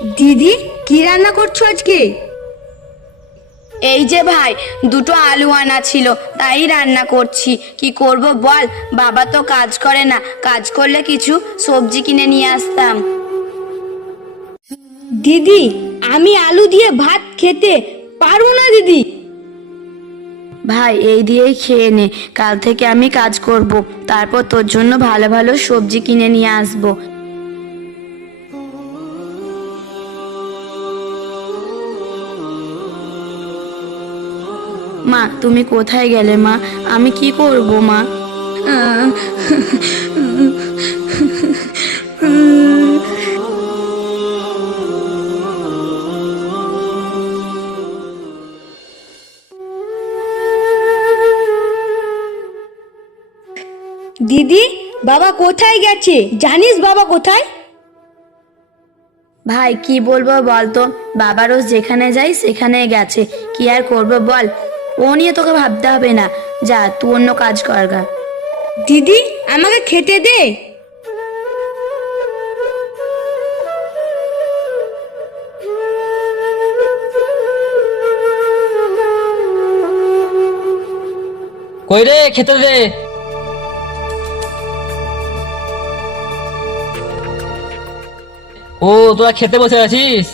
রান্না করছ আজকে? এই যে ভাই দুটো আলু আনা ছিল তাই রান্না করছি। কি করব বল? বাবা তো কাজ করে না কাজ করলে কিছু সবজি কিনে নিয়ে আসতাম। দিদি আমি আলু দিয়ে ভাত খেতে পারব না দিদি। ভাই এই দিয়েই খেয়ে নে কাল থেকে আমি কাজ করব তারপর তোর জন্য ভালো ভালো সবজি কিনে নিয়ে আসব। মা তুমি কোথায় গেলে মা? আমি কি করব মা? দিদি বাবা কোথায় গেছে? জানিস বাবা কোথায়? ভাই কি বলব বল তো বাবা রোজ যেখানে যাই সেখানে গেছে। কি আর করব বল? ও নিয়ে তোকে ভাবতে হবে না। যা তুই অন্য কাজ কর গা। দিদি আমাকে খেতে দে। কই রে খেতে দে। ও তোরা খেতে বসে আছিস?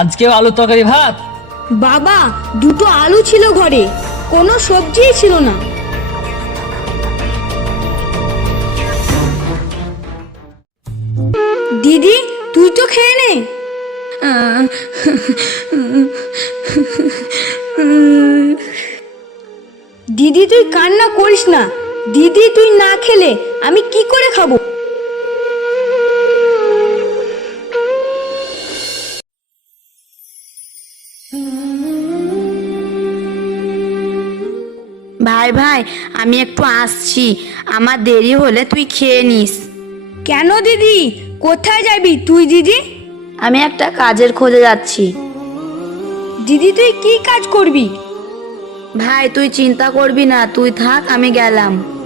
আজকেও আলুর তরকারি ভাত? বাবা, দুটো আলু ছিল ঘরে। কোনো সবজিই ছিল না। দিদি, তুই তো খেয়ে নে। দিদি, তুই কান্না করিস না। দিদি, তুই না খেলে আমি কি করে খাব? ভাই ভাই আমি একটু আসছি। আমার দেরি হলে তুই খেয়ে নিস। কেন দিদি? কোথায় যাবি তুই দিদি? আমি একটা কাজের খোঁজে যাচ্ছি। দিদি তুই কি কাজ করবি? ভাই তুই চিন্তা করবি না তুই থাক আমি গেলাম।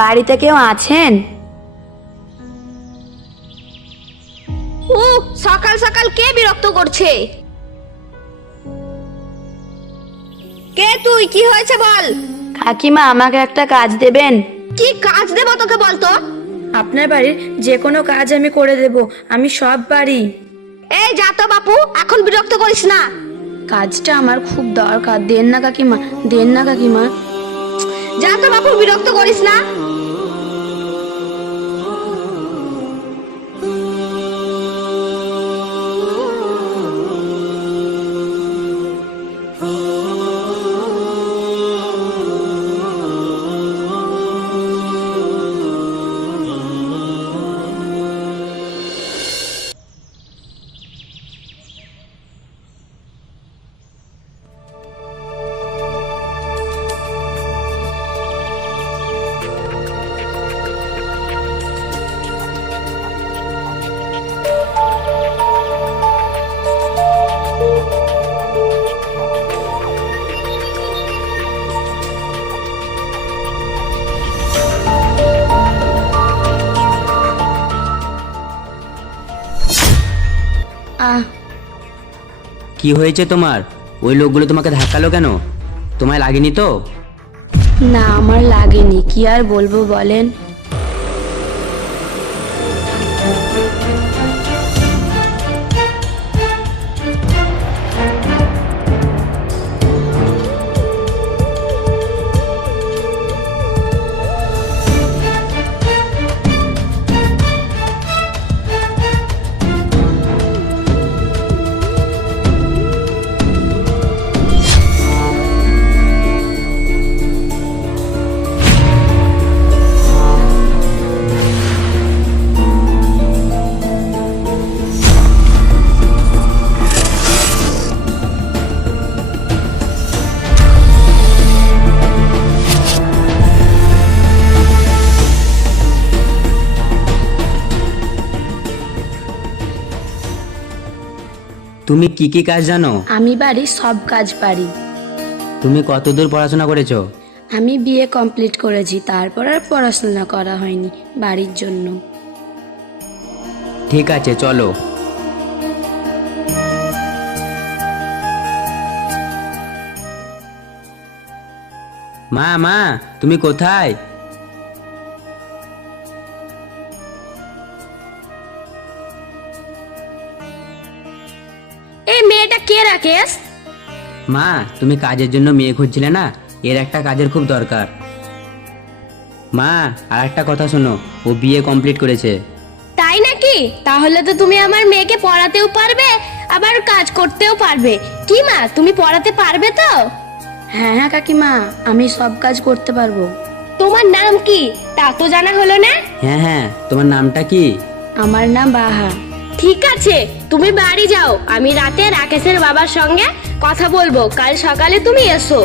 বাড়িতে কেউ আছেন? ও সকাল সকাল কে বিরক্ত করছে? কে তুই? কি হয়েছে বল? কাকিমা আমাকে একটা কাজ দেবেন? কি কাজ দেবো তোকে বলতো আপনার বাড়ির যে কোনো কাজ আমি করে দেব আমি সব পারি। এই যা তো বাপু এখন বিরক্ত করিস না। কাজটা আমার খুব দরকার দেন না কাকিমা দেন না কাকিমা। যা তো বাপু বিরক্ত করিস না। কি হয়েছে তোমার? ওই লোকগুলো তোমাকে ধাক্কালো কেন? তোমায় লাগেনি তো? না, আমার লাগেনি। কি আর বলব বলেন? তুমি কি কি কাজ জানো? আমি বাড়ির সব কাজ পারি। তুমি কতদূর পড়াশোনা করেছ? আমি বিয়ে কমপ্লিট করেছি তারপর আর পড়াশোনা করা হয়নি বাড়ির জন্য। ঠিক আছে চলো। মা মা তুমি কোথায়? মা তুমি কাজের জন্য মেয়ে খুঁজছিলে না? এর একটা কাজের খুব দরকার। মা আর একটা কথা শোনো ও বিয়ে কমপ্লিট করেছে। তাই নাকি? তাহলে তো তুমি আমার মেয়েকে পড়াতেও পারবে আবার কাজ করতেও পারবে। কি মা তুমি পড়াতে পারবে তো? হ্যাঁ হ্যাঁ কাকিমা আমি সব কাজ করতে পারব। তোমার নাম কি? তা তো জানা হলো না? হ্যাঁ হ্যাঁ তোমার নামটা কি? আমার নাম বাহা। ঠিক আছে, তুমি বাড়ি যাও। আমি রাতে রাকেশের বাবার সঙ্গে কথা বলব। কাল সকালে তুমি এসো।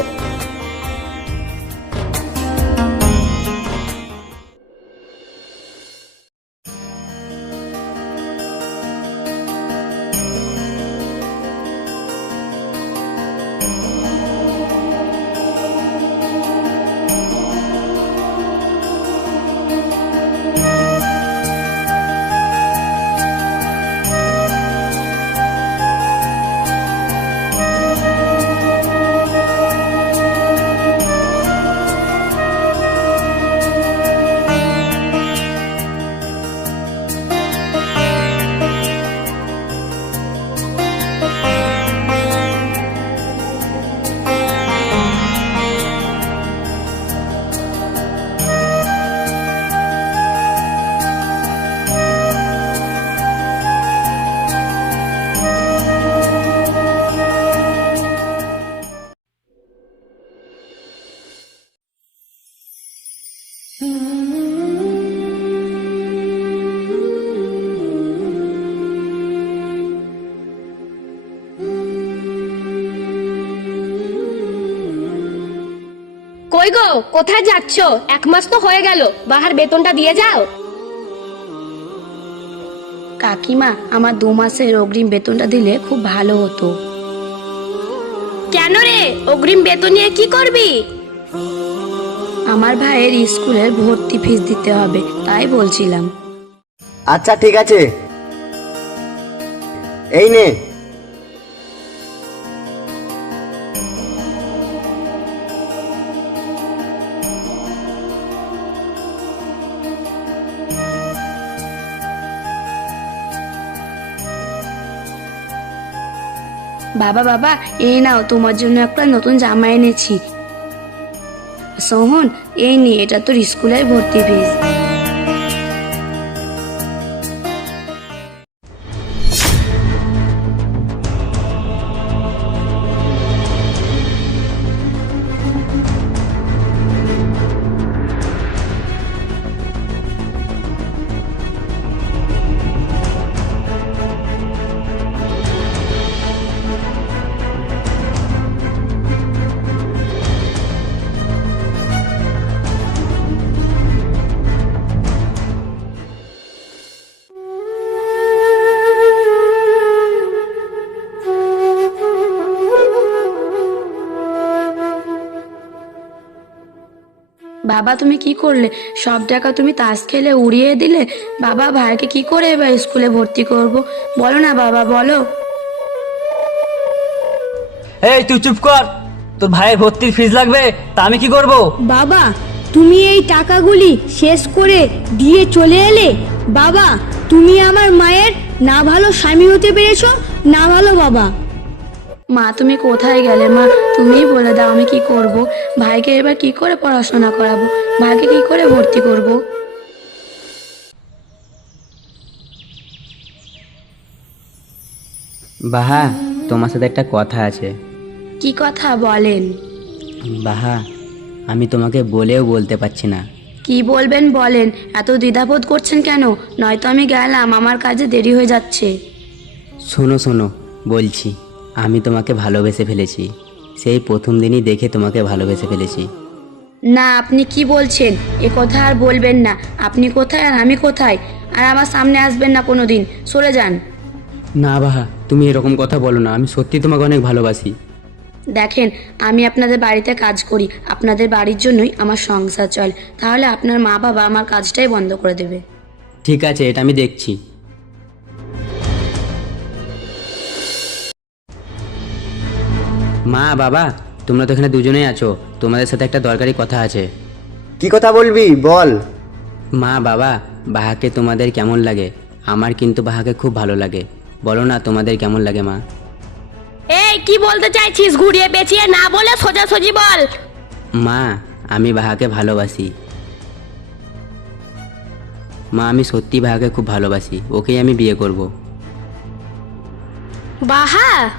কই গো? কোথায় যাচ্ছ? এক মাস তো হয়ে গেল। বাহার বেতনটা দিয়ে যাও। কাকিমা আমার দু মাসের অগ্রিম বেতনটা দিলে খুব ভালো হতো। কেন রে? অগ্রিম বেতন নিয়ে কি করবি? আমার ভাইয়ের স্কুলের ভর্তি ফিস দিতে হবে তাই বলছিলাম। আচ্ছা ঠিক আছে। এই নে। বাবা বাবা, এই নাও, তোমার জন্য একটা নতুন জামা এনেছি। সোহন, এই নিয়ে এটা তোর স্কুলের ভর্তি ফিস। বাবা তুমি কি করলে? সব টাকা তুমি তাস খেলে উড়িয়ে দিলে? বাবা ভাইকে কি করে এবার স্কুলে ভর্তি করব? বলো না বাবা বলো। এই তুই চুপ কর। তোর ভাইয়ের ভর্তির ফিজ লাগবে তা আমি কি করব? বাবা তুমি এই টাকাগুলি শেষ করে দিয়ে চলে এলে? বাবা তুমি আমার মায়ের না ভালো স্বামী হতে পেরেছ না ভালো বাবা। মা তুমি কোথায় গেলে মা? তুমিই বলে দাও আমি কি করব? ভাইকে এবার কি করে পড়াশোনা করাবো? ভাইকে কি করে ভর্তি করব? বাহা তোমার সাথে একটা কথা আছে। কি কথা বলেন? বাহা আমি তোমাকে বলেও বলতে পারছি না। কি বলবেন বলেন? এত দ্বিধাবোধ করছেন কেন? নয়তো আমি গেলাম আমার কাজে দেরি হয়ে যাচ্ছে। শোনো শোনো বলছি। আমি তোমাকে ভালোবেসে ফেলেছি। সেই প্রথম দিনই দেখে তোমাকে ভালোবেসে ফেলেছি। না আপনি কি বলছেন? এ কথা আর বলবেন না। আপনি কোথায় আর আমি কোথায়? আর আমার সামনে আসবেন না কোনো দিন সরে যান। না বাহা তুমি এরকম কথা বলো না। আমি সত্যি তোমাকে অনেক ভালোবাসি। দেখেন আমি আপনাদের বাড়িতে কাজ করি। আপনাদের বাড়ির জন্যই আমার সংসার চলে। তাহলে আপনার মা বাবা আমার কাজটাই বন্ধ করে দেবে। ঠিক আছে এটা আমি দেখছি। মা বাবা তোমরা তো এখানে দুজনেই আছো। তোমাদের সাথে একটা দরকারি কথা আছে। কি কথা বলবি? বল। মা বাবা বাহাকে তোমাদের কেমন লাগে? আমার কিন্তু বাহাকে খুব ভালো লাগে। বলো না তোমাদের কেমন লাগে মা? এই কি বলতে চাইছিস? ঘুরিয়ে পেঁচিয়ে না বলে সোজাসুজি বল। মা আমি বাহাকে ভালোবাসি। মা আমি সত্যি বাহাকে খুব ভালোবাসি। ওকেই আমি বিয়ে করব। বাহা